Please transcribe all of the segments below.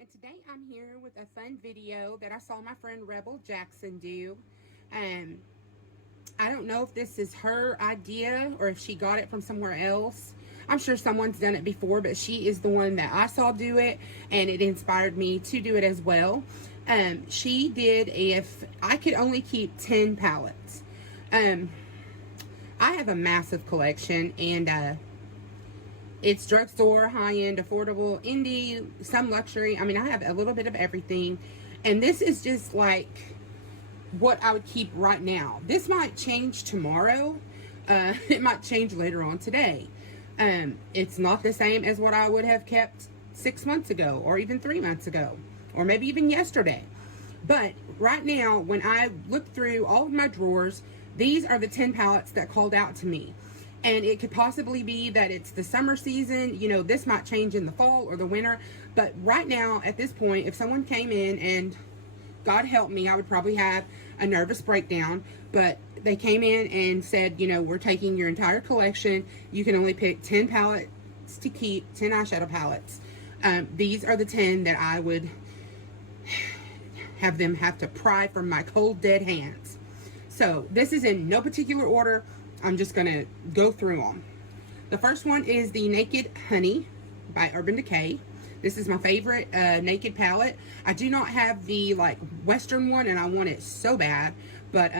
And today I'm here with a fun video that I saw my friend Rebel Jackson do. Um, I don't know if this is her idea or if she got it from somewhere else. I'm sure someone's done it before, but she is the one that I saw do it, and it inspired me to do it as well. She did if I could only keep 10 palettes. I have a massive collection, and it's drugstore, high-end, affordable, indie, some luxury. I mean, I have a little bit of everything. And this is just like what I would keep right now. This might change tomorrow. It might change later on today. It's not the same as what I would have kept 6 months ago, or even 3 months ago, or maybe even yesterday. But right now, when I look through all of my drawers, these are the 10 palettes that called out to me. And it could possibly be that it's the summer season. You know, this might change in the fall or the winter. But right now, at this point, if someone came in and, God help me, I would probably have a nervous breakdown. But they came in and said, you know, we're taking your entire collection. You can only pick 10 palettes to keep, 10 eyeshadow palettes. These are the 10 that I would have them have to pry from my cold, dead hands. So this is in no particular order. I'm just going to go through them. The first one is the Naked Honey by Urban Decay. This is my favorite Naked palette. I do not have the like Western one, and I want it so bad. But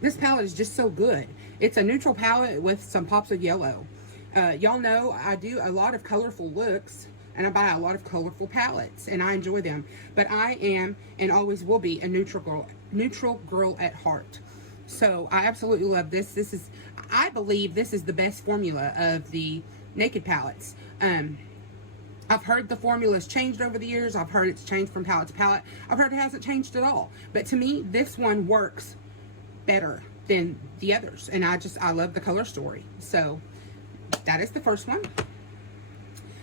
this palette is just so good. It's a neutral palette with some pops of yellow. Y'all know I do a lot of colorful looks, and I buy a lot of colorful palettes, and I enjoy them. But I am, and always will be, a neutral girl at heart. So I absolutely love this. I believe this is the best formula of the Naked palettes. I've heard the formula's changed over the years. I've heard it's changed from palette to palette. I've heard it hasn't changed at all. But to me, this one works better than the others. And I love the color story. So that is the first one.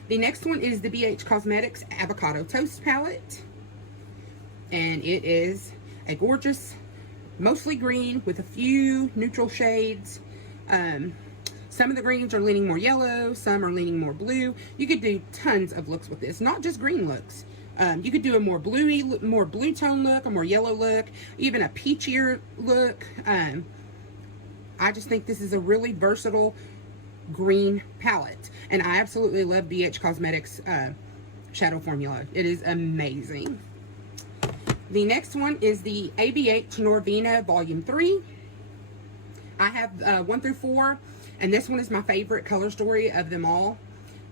The next one is the BH Cosmetics Avocado Toast palette. And it is a gorgeous, mostly green with a few neutral shades. Some of the greens are leaning more yellow, some are leaning more blue. You could do tons of looks with this, not just green looks. You could do a more blue tone look, a more yellow look, even a peachier look. I just think this is a really versatile green palette, and I absolutely love BH Cosmetics shadow formula. It is amazing. The next one is the ABH Norvina Volume 3. I have 1 through 4, and this one is my favorite color story of them all.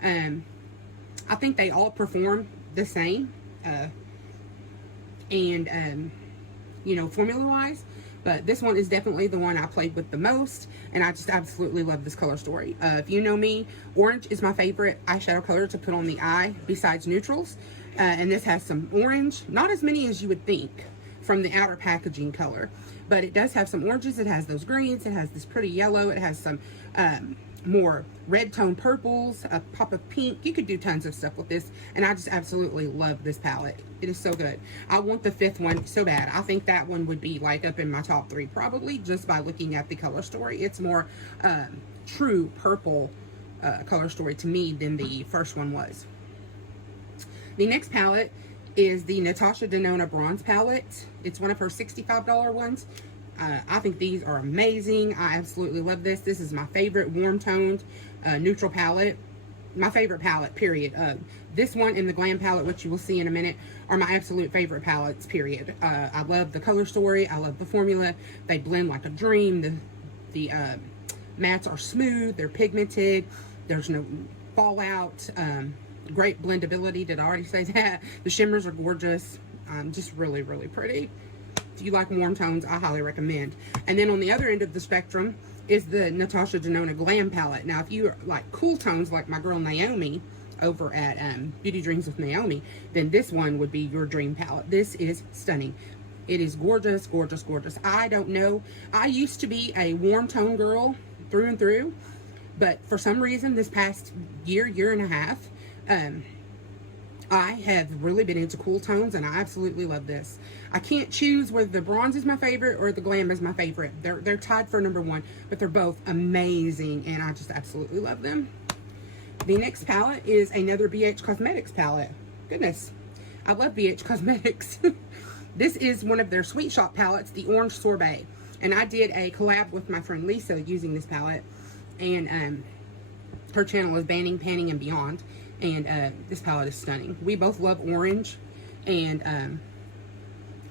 I think they all perform the same, you know, formula-wise. But this one is definitely the one I played with the most, and I just absolutely love this color story. If you know me, orange is my favorite eyeshadow color to put on the eye besides neutrals. And this has some orange, not as many as you would think from the outer packaging color, but it does have some oranges. It has those greens. It has this pretty yellow. It has some more red tone purples, a pop of pink. You could do tons of stuff with this, and I just absolutely love this palette. It is so good. I want the 5th one so bad. I think that one would be like up in my top 3 probably, just by looking at the color story. It's more true purple color story to me than the first one was. The next palette is the Natasha Denona Bronze palette. It's one of her $65 ones. I think these are amazing. I absolutely love this. This is my favorite warm toned neutral palette. My favorite palette, period. This one and the Glam palette, which you will see in a minute, are my absolute favorite palettes, period. I love the color story. I love the formula. They blend like a dream. The mattes are smooth. They're pigmented. There's no fallout. Great blendability. Did I already say that? The shimmers are gorgeous. Just really, really pretty. If you like warm tones, I highly recommend. And then on the other end of the spectrum is the Natasha Denona Glam palette. Now, if you like cool tones like my girl Naomi over at Beauty Dreams with Naomi, then this one would be your dream palette. This is stunning. It is gorgeous, gorgeous, gorgeous. I don't know. I used to be a warm tone girl through and through, but for some reason this past year and a half, I have really been into cool tones, and I absolutely love this. I can't choose whether the bronze is my favorite or the Glam is my favorite. They're tied for #1, but they're both amazing, and I just absolutely love them. The next palette is another BH Cosmetics palette. goodness. I love BH Cosmetics. This is one of their Sweet Shop palettes, the Orange Sorbet. And I did a collab with my friend Lisa using this palette. And her channel is Banning, Panning, and Beyond. And this palette is stunning. We both love orange. And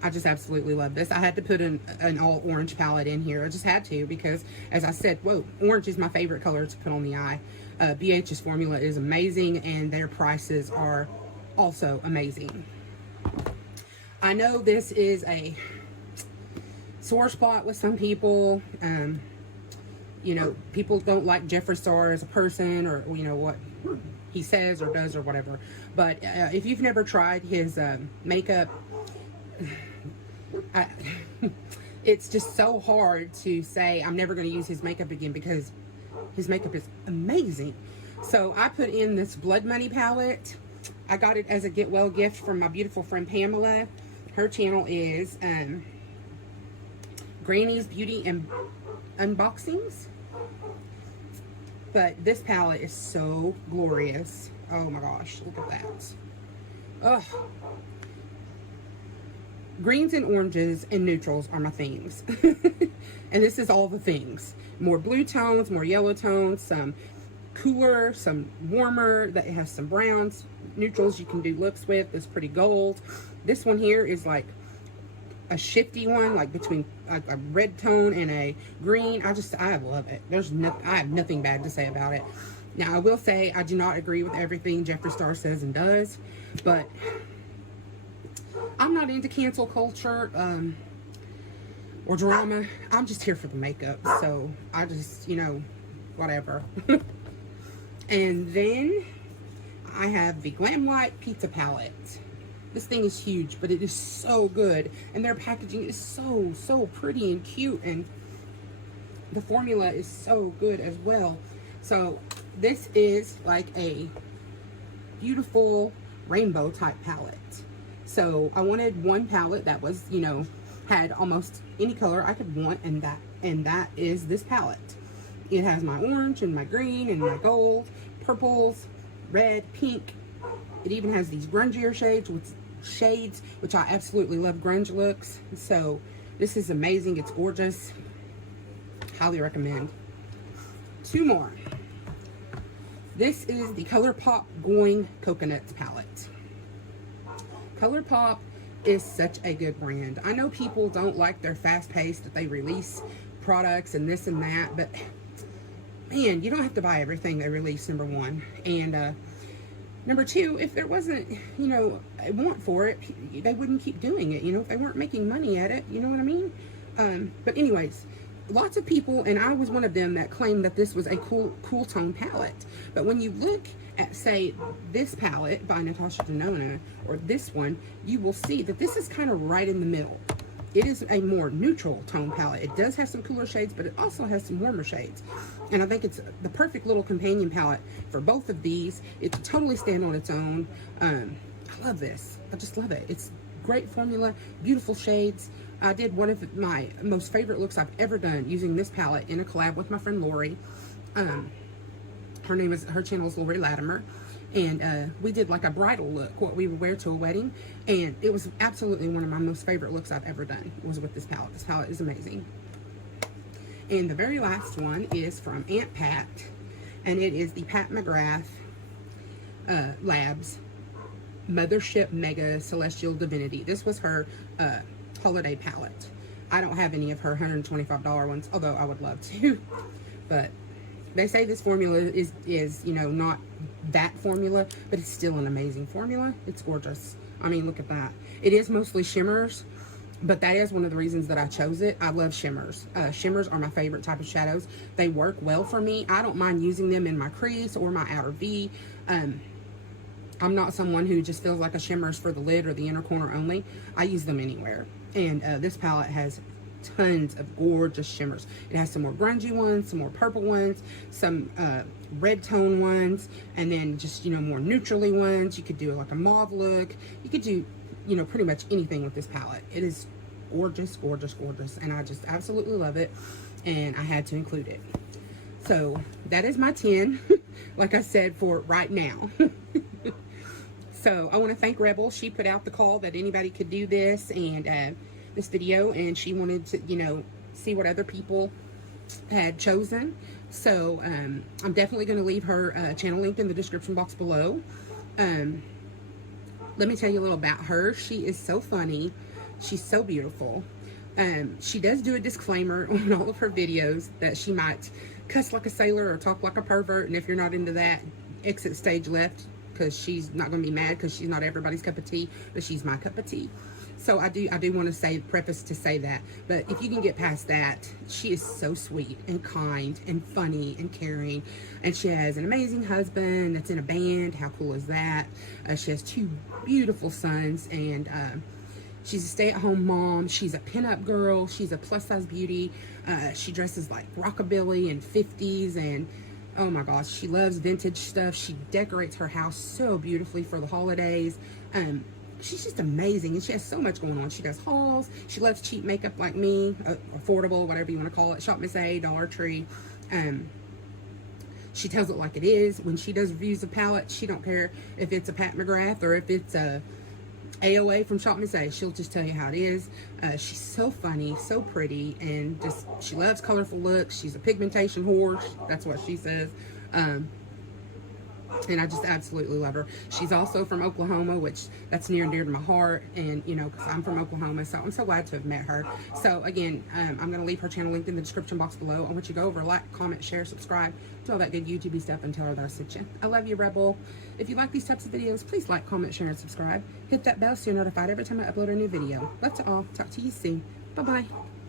I just absolutely love this. I had to put an all orange palette in here. I just had to because, as I said, whoa, orange is my favorite color to put on the eye. BH's formula is amazing, and their prices are also amazing. I know this is a sore spot with some people. You know, people don't like Jeffree Star as a person, or, you know, what he says or does or whatever. But if you've never tried his makeup, it's just so hard to say I'm never going to use his makeup again, because his makeup is amazing. So I put in this Blood Money palette. I got it as a get well gift from my beautiful friend Pamela. Her channel is Granny's Beauty and Unboxings. But this palette is so glorious. Oh my gosh, look at that. Ugh. Greens and oranges and neutrals are my themes. And this is all the things. More blue tones, more yellow tones, some cooler, some warmer, that has some browns. Neutrals you can do lips with. It's pretty gold. This one here is like a shifty one, like between a red tone and a green. I love it. I have nothing bad to say about it. Now, I will say I do not agree with everything Jeffree Star says and does, but I'm not into cancel culture or drama. I'm just here for the makeup, so I just, you know, whatever. And then I have the Glam Light Pizza Palette. This thing is huge, but it is so good, and their packaging is so pretty and cute, and the formula is so good as well. So this is like a beautiful rainbow type palette. So I wanted one palette that was, you know, had almost any color I could want, and that is this palette. It has my orange and my green and my gold, purples, red, pink. It even has these grungier shades, which I absolutely love grunge looks. So this is amazing. It's gorgeous. Highly recommend. Two more. This is the Colourpop Going Coconuts palette. Colourpop is such a good brand. I know people don't like their fast-paced, that they release products and this and that, but man, you don't have to buy everything they release, number one. And number two, if there wasn't, you know, a want for it, they wouldn't keep doing it, you know, if they weren't making money at it, you know what I mean? But anyways, lots of people, and I was one of them, that claimed that this was a cool tone palette. But when you look at, say, this palette by Natasha Denona, or this one, you will see that this is kind of right in the middle. It is a more neutral tone palette. It does have some cooler shades, but it also has some warmer shades. And I think it's the perfect little companion palette for both of these. It can totally stand on its own. I love this. I just love it. It's great formula, beautiful shades. I did one of my most favorite looks I've ever done using this palette in a collab with my friend Lori. Her channel is Lori Latimer. And we did like a bridal look, what we would wear to a wedding. And it was absolutely one of my most favorite looks I've ever done, was with this palette. This palette is amazing. And the very last one is from Aunt Pat. And it is the Pat McGrath Labs Mothership Mega Celestial Divinity. This was her holiday palette. I don't have any of her $125 ones, although I would love to. But they say this formula is, you know, not that formula, but it's still an amazing formula. It's gorgeous. I mean, look at that. It is mostly shimmers, but that is one of the reasons that I chose it. I love shimmers. Shimmers are my favorite type of shadows. They work well for me. I don't mind using them in my crease or my outer V. I'm not someone who just feels like a shimmer is for the lid or the inner corner only. I use them anywhere. And this palette has tons of gorgeous shimmers. It has some more grungy ones, some more purple ones, some red tone ones, and then just, you know, more neutrally ones. You could do like a mauve look. You could do, you know, pretty much anything with this palette. It is gorgeous, gorgeous, gorgeous, and I just absolutely love it, and I had to include it. So that is my 10, like I said, for right now. So I want to thank Rebel. She put out the call that anybody could do this and this video, and she wanted to, you know, see what other people had chosen. So I'm definitely going to leave her channel link in the description box below. Let me tell you a little about her. She is so funny. She's so beautiful. She does do a disclaimer on all of her videos that she might cuss like a sailor or talk like a pervert, and if you're not into that, exit stage left, because she's not going to be mad, because she's not everybody's cup of tea, but she's my cup of tea. So I do want to say, preface to say that. But if you can get past that, she is so sweet and kind and funny and caring. And she has an amazing husband that's in a band. How cool is that? She has 2 beautiful sons, and she's a stay-at-home mom. She's a pinup girl. She's a plus-size beauty. She dresses like rockabilly and 50s, and oh my gosh, she loves vintage stuff. She decorates her house so beautifully for the holidays. She's just amazing, and she has so much going on. She does hauls. She loves cheap makeup like me, affordable, whatever you want to call it. Shop Miss A, Dollar Tree. She tells it like it is. When she does reviews of palettes, she don't care if it's a Pat McGrath or if it's a AOA from Shop Miss A. She'll just tell you how it is. She's so funny, so pretty, and just she loves colorful looks. She's a pigmentation whore. That's what she says. And I just absolutely love her. She's also from Oklahoma, which that's near and dear to my heart. And, you know, because I'm from Oklahoma, so I'm so glad to have met her. So, again, I'm going to leave her channel linked in the description box below. I want you to go over, like, comment, share, subscribe, do all that good YouTube stuff, and tell her that I sent you. I love you, Rebel. If you like these types of videos, please like, comment, share, and subscribe. Hit that bell so you're notified every time I upload a new video. That's all. Talk to you soon. Bye-bye.